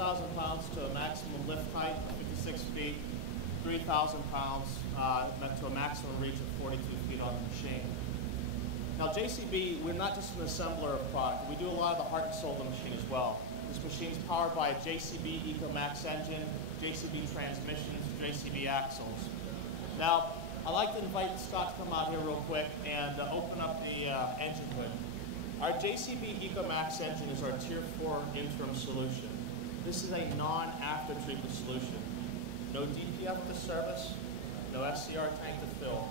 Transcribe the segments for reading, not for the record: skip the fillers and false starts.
4,000 pounds to a maximum lift height of 56 feet, 3,000 pounds to a maximum reach of 42 feet on the machine. Now JCB, we're not just an assembler of product. We do a lot of the heart and soul of the machine as well. This machine is powered by a JCB EcoMax engine, JCB transmissions, JCB axles. Now, I'd like to invite Scott to come out here real quick and open up the engine hood. Our JCB EcoMax engine is our Tier 4 interim solution. This is a non-after-treatment solution. No DPF to service, no SCR tank to fill.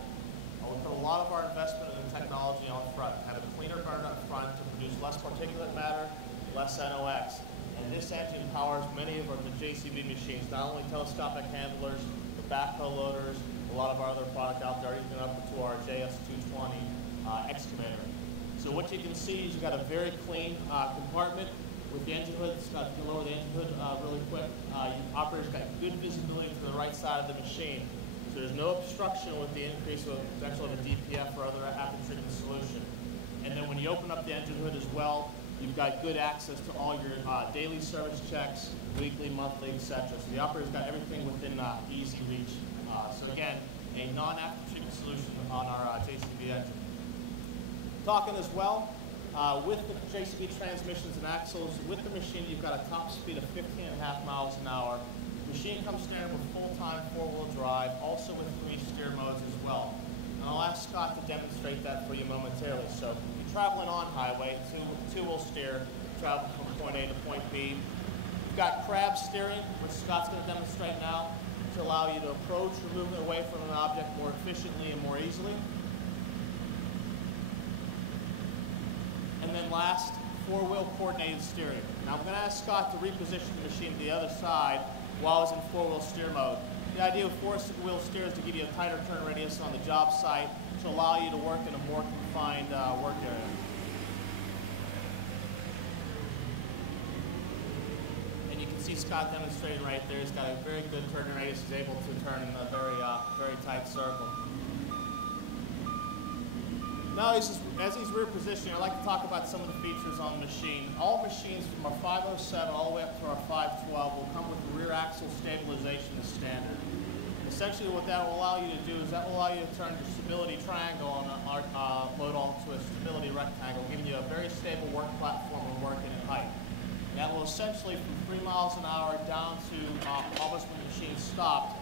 We put a lot of our investment in technology on front, have a cleaner burn up front to produce less particulate matter, less NOx. And this engine powers many of the JCB machines, not only telescopic handlers, but backhoe loaders, a lot of our other product out there, even up to our JS220 excavator. So what you can see is you've got a very clean compartment with the engine hood. Scott, you can lower the engine hood really quick. Operators got good visibility to the right side of the machine. So there's no obstruction with the increase of potential of a DPF or other after-treatment solution. And then when you open up the engine hood as well, you've got good access to all your daily service checks, weekly, monthly, etc. So the operator's got everything within easy reach. So again, a non-after-treatment solution on our JCB engine. Talking as well, with the JCB transmissions and axles, with the machine you've got a top speed of 15.5 miles an hour. The machine comes standard with full-time four-wheel drive, also with 3 steer modes as well. And I'll ask Scott to demonstrate that for you momentarily. So if you're traveling on highway, two-wheel steer, travel from point A to point B. You've got crab steering, which Scott's going to demonstrate now, to allow you to approach or move away from an object more efficiently and more easily. And then last, 4-wheel coordinated steering. Now I'm going to ask Scott to reposition the machine to the other side while it's in 4-wheel steer mode. The idea of 4-wheel steer is to give you a tighter turn radius on the job site to allow you to work in a more confined work area. And you can see Scott demonstrating right there. He's got a very good turning radius. He's able to turn in a very tight circle. Now, as he's repositioning, I'd like to talk about some of the features on the machine. All machines from our 507 all the way up to our 512 will come with the rear axle stabilization as standard. Essentially what that will allow you to do is that will allow you to turn your stability triangle on our Loadall to a stability rectangle, giving you a very stable work platform when working at height. That will essentially, from 3 miles an hour down to almost when the machine stopped,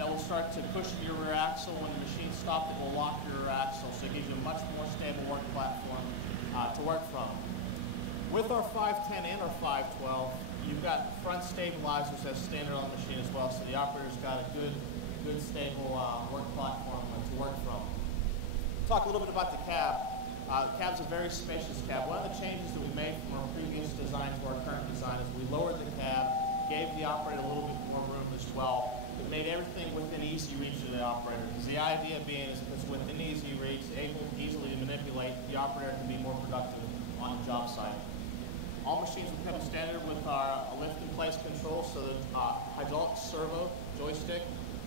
that will start to cushion your rear axle. When the machine stopped, it will lock your rear axle, so it gives you a much more stable work platform to work from. With our 510 and our 512, you've got front stabilizers as standard on the machine as well, so the operator's got a good stable work platform to work from. Talk a little bit about the cab. The cab's a very spacious cab. One of the changes that we made from our previous design to our current design is we lowered the cab, gave the operator a little bit more room as well. It made everything within easy reach of the operator. Because the idea being is because within easy reach, able easily to manipulate, the operator can be more productive on the job site. All machines will come standard with our lift-in-place control, so the hydraulic servo joystick.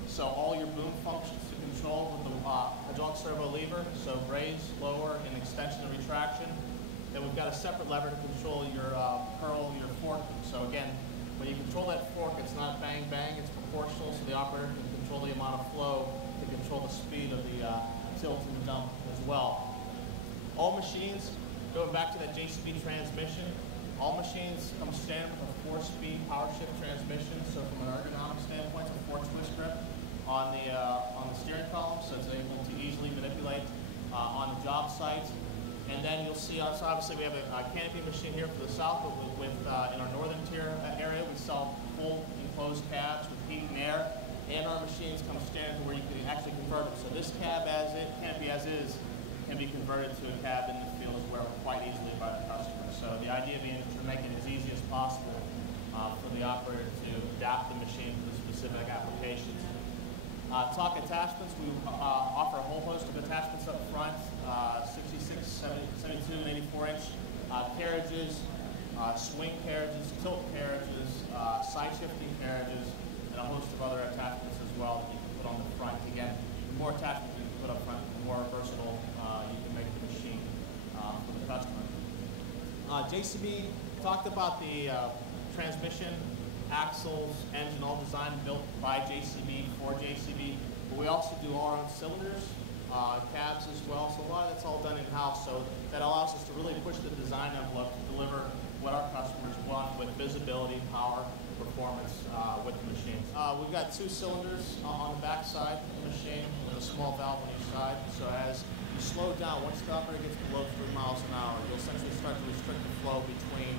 So all your boom functions to control with the hydraulic servo lever, so raise, lower, and extension and retraction. Then we've got a separate lever to control your curl, your fork. So again, when you control that fork, it's not bang bang, it's proportional, so the operator can control the amount of flow to control the speed of the tilt and dump as well. All machines, going back to that JCB transmission, all machines come standard with a 4-speed power shift transmission, so from an ergonomic standpoint, it's a 4-twist grip on the steering column, so it's able to easily manipulate on the job sites. And then you'll see, so obviously we have a canopy machine here for the south, but in our northern tier area, we sell full enclosed cabs with heat and air, and our machines come standard where you can actually convert them. So this canopy as is, can be converted to a cab in the field as well quite easily by the customer. So the idea being is to make it as easy as possible for the operator to adapt the machine to the specific applications. Talk attachments, we offer a whole host of attachments up front, 66, 72, and 84-inch carriages, swing carriages, tilt carriages, side shifting carriages, and a host of other attachments as well that you can put on the front. Again, the more attachments you can put up front, the more versatile you can make the machine for the customer. JCB talked about the transmission axles, engine, all designed and built by JCB for JCB. But we also do our own cylinders, cabs as well. So a lot of that's all done in-house. So that allows us to really push the design envelope to deliver what our customers want with visibility, power, performance with the machines. We've got 2 cylinders on the back side of the machine with a small valve on each side. So as you slow down, once the operator gets below 3 miles an hour, you'll essentially start to restrict the flow between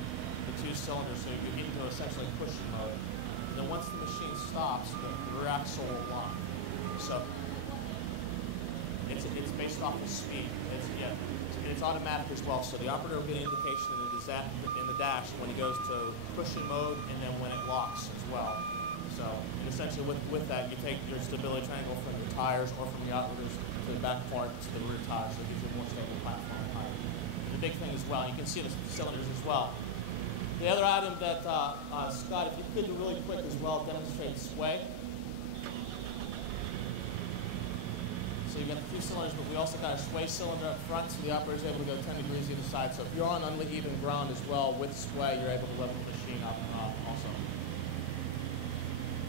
the 2 cylinders, so you get into essentially pushing mode. And then once the machine stops, the rear axle will lock. So it's based off of speed. It's automatic as well. So the operator will get an indication in the dash when he goes to pushing mode, and then when it locks as well. So and essentially with that, you take your stability triangle from your tires or from the outriggers to the back part to the rear tires, so it gives you a more stable platform height. The big thing as well, you can see the cylinders as well. The other item that, Scott, if you could do really quick as well, demonstrate sway. So you've got the 2 cylinders, but we also got a sway cylinder up front, so the operator is able to go 10 degrees either side. So if you're on uneven ground as well with sway, you're able to level the machine up also.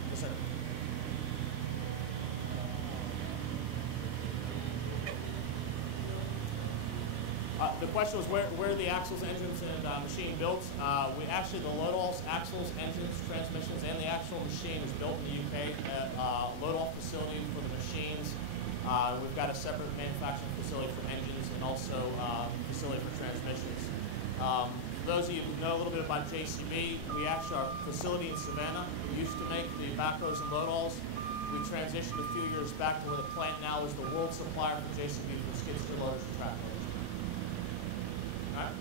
Yes, sir. The question was where are the axles, engines, and machine built? We actually, the Loadall axles, engines, transmissions, and the actual machine is built in the UK at Loadall facility for the machines. We've got a separate manufacturing facility for engines and also facility for transmissions. For those of you who know a little bit about JCB, we actually, our facility in Savannah, we used to make the backhoes and Loadalls. We transitioned a few years back to where the plant now is the world supplier for JCB for skid steer loaders and track loaders. All right?